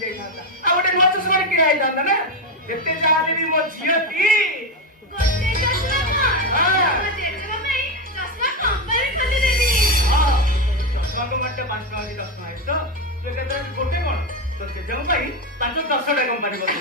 जाई थाता आ गोटे नुआ चश्मा किना आइ थाता ना जेते जाने भी मो झियती गोटे चश्मा कौन हां मो जेजमा भाई चश्मा कंपनी खोली देनी हां चश्मा को मटे 5 टका की चश्मा है तो तू कहता है गोटे कोन तो जेजमा भाई ताको 10 टा कंपनी बोल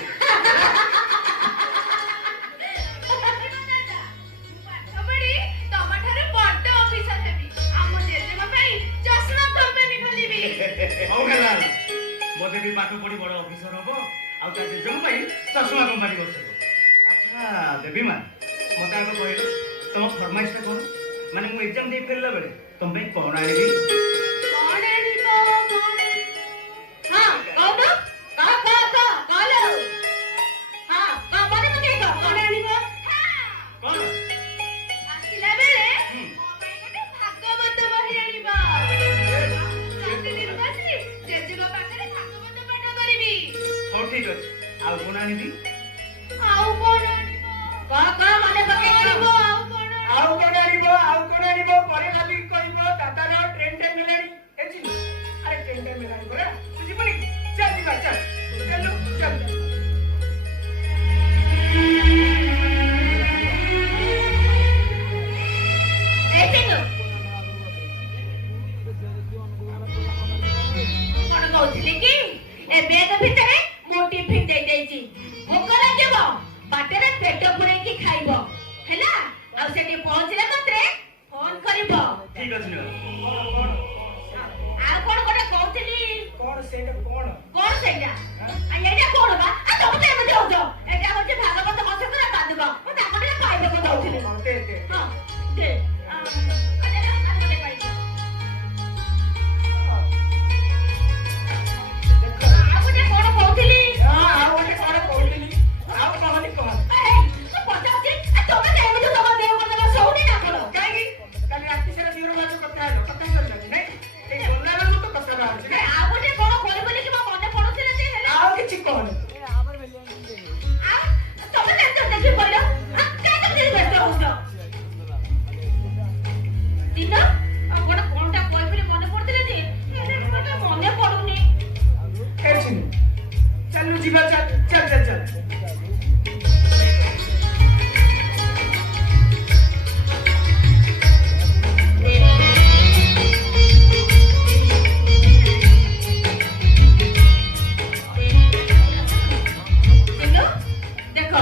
मते भी पाठ पढ़ी बड़ ऑफिसर हबो आ ता जेजम भाई चश्मा कंपनी बसबो अच्छा देवी मां मते आगे कहलो तुम फरमाइश का कोन माने मु एग्जाम दे फेरला बेले तुम भाई कोन आनिबी हां कौन का कालो हां का माने मते का कोन आनिबो कोन आसिला बेले मो भाई गोटे भागवत बही आनिबो प्रतिदिन बसी जेजमा पाखरे भागवत पाठ करबी हो ठीक अछि आ कोन आनिबी आउ कोन आनिबो का माने पके आनिबो आउ कोन आउ कोन आनिबो परे खाली कहिबो दादा रो ट्रेन टाइम मिलानी एची अरे ट्रेन टाइम मिलानी बरा तुझी पनी चल दिबा चल चलो चल ए चिन्नु कोन कहउथिली कि ए बैग भितरे मो टिफिन दे देछि भूख लागेबो बाटरे पेट पुरै की खाइबो हैला आ सेठी पहुंचले मात्रे फोन करिबो ठीक अछि न आ कोन कोन कहउथिली कोन सेटा कोन सेटा आ एटा कोन बा आ तमते एमे होजो एटा होचे भागवत मसे करा कादबो ओ ताकले पाइबे को दउथिली दे हां दे अरे आने पाइबो आ कोन कहउथिली हां आ गोटे कोन कहउथिली आ कहनी कोन ए तो पचासी आ तमते एमे तो तम देव को सोउनी ना कोन काई काली राती से दिरो बाजू कथा है कथा चल जाती नहीं ए बोलला तो कथा रहा है आ कोन कोन बोली कि मने पड़ोथिले जे हैला आ किछि कोन आ तमते तो देखि पड़ो आ का तम देख बैठ होजो दिना कोन कोनटा कोइ बोली मने पड़थिले जे एने कोनटा मने पड़ुनी एछि चल जीवा चल देखो देखो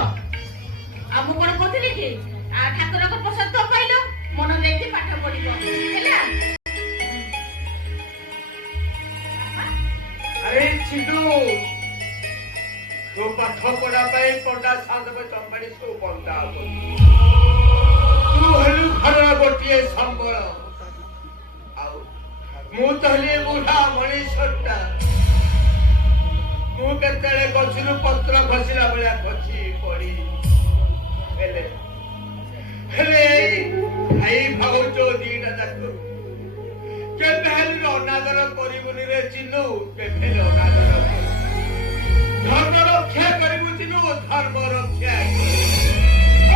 अब कोन कहथिले कि आ ठाकुर को प्रसाद तो पाइलो मन देखे पाठ पढिबो हैला अरे चिडू तो पाठ पढ़ा पाए पढ़ा साथ में कंपनी को पढ़ता तू हलु खरा गोटिए संबळ आउ मु तहले बुढ़ा मनीषटा मु केतले गछरु पत्र खसिला बळा खछि पड़ी हेले भाई भाउजो दीटा जाको के पहले अनादर करिबुनी रे चिन्नु के पहले अनादर धर्म रक्षा करिबु चिन्नु धर्म रक्षा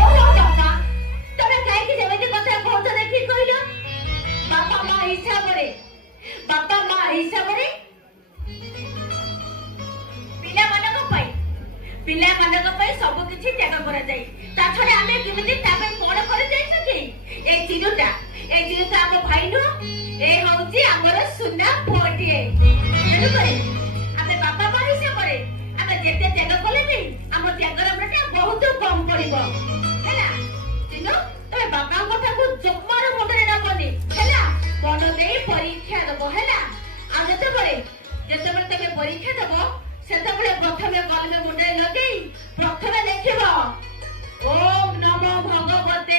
ओ बाबा तमे काहे कि जेबे କଥା कहत देखि कहिलो बापा मां हिसाबरे पिला मानक पई सब किछि त्याग करा जाई ता छडे आमे किमिति ताबे कोन करे जाई सके ए चिरुटा हम भाई नु ए होउची हमर सुना फोटिए हेतु करे आमे बापा मां हिसाबरे आमे जेते त्याग कले भी हम त्यागर हमटा बहुत कम पड़िबो हैला चिनु तमे बापा କଥା को जम्मार मुंडरे नबनी हैला मन देई परीक्षा दबो हैला आ जेते तमे परीक्षा दबो सेतबळे प्रथमे कलमे मुंडे लगेई प्रथमे देखिबो ओम नमो भगवते